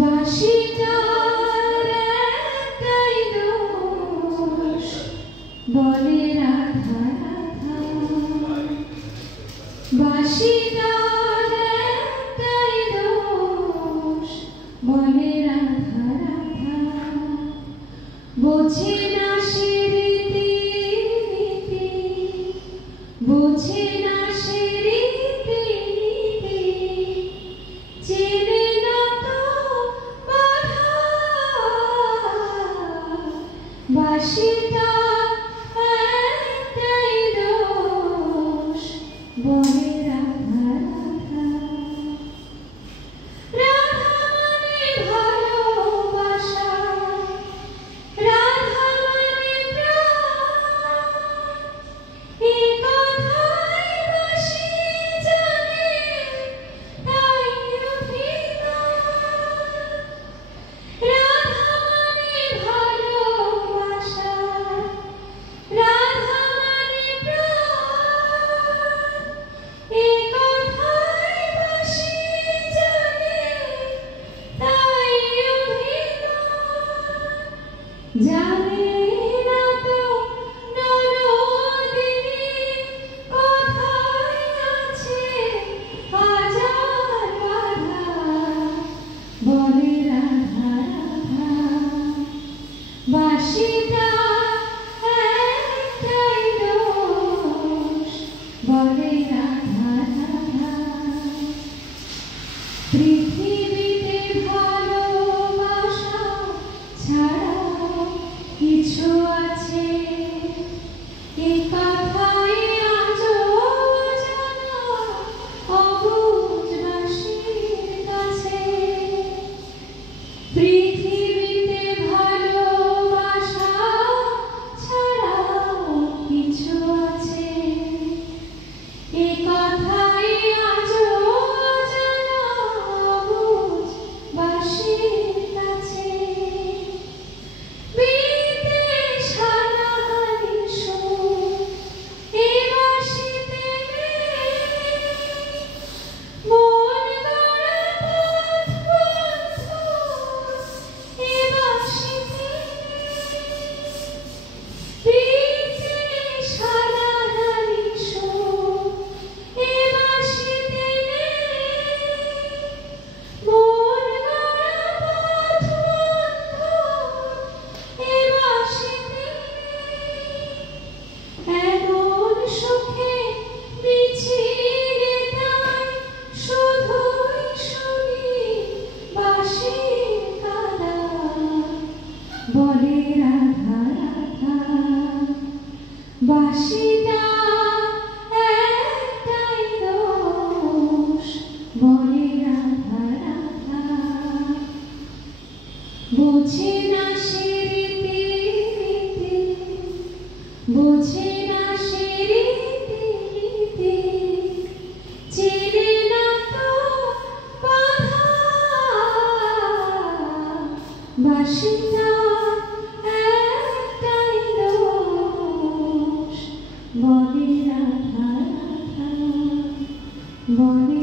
বাঁশিটার একটাই দোষ, বলে রাধা রাধা। বাঁশিটার একটাই দোষ, বলে রাধা রাধা। বোঝে না সে রীতি নীতি, বোঝে না সে রীতি নীতি, চেনে না তো বাধা। বাঁশিটা একটাই দোষ, বলে রাধা রাধা। রাধা মানে ভালোবাসা, রাধা মানে প্রাণ, এ কথাই বাঁশি জানে, তাই অভিমান। রাধা মানে ভালোবাসা, রাধা মানে প্রাণ, এ কথাই বাঁশি জানে, তাই অভিমান। জানে না তো নরদিনী, কথায় আছে হাজার বাধা, বলে রাধা রাধা। বাঁশিটা একটাই দোষ, বলে রাধা রাধা। পৃথিবীতে ভালোবাসা ছাড়া কিছু আছে, এ কথাই আজও জানা অবুঝ বাঁশির কাছে। পৃথিবীতে ভালোবাসা ছাড়া কিছু আছে, এ কথাই আজও জানা অবুঝ বাঁশির কাছে। বিদেশ হানাহানির সুর এ বাঁশিতে নেই, মন গড়া পথ বন্ধ এ বাঁশিতে নেই। বিদেশ হানাহানির সুর এ বাঁশিতে নেই, মন গড়া পথ বন্ধ এ বাঁশিতে নেই। এমন সুখে মিছিলে তাই শুধুই শুনি বাঁশির কাদা, বলে রাধা রাধা। বাঁশিটা একটাই দোষ, বলে রাধা রাধা। বোঝে না সে রীতি নীতি, বোঝে না সে রীতি নীতি, চেনে না তো বাধা। বাঁশিটা একটাই দোষ, বলে রাধা রাধা, বলে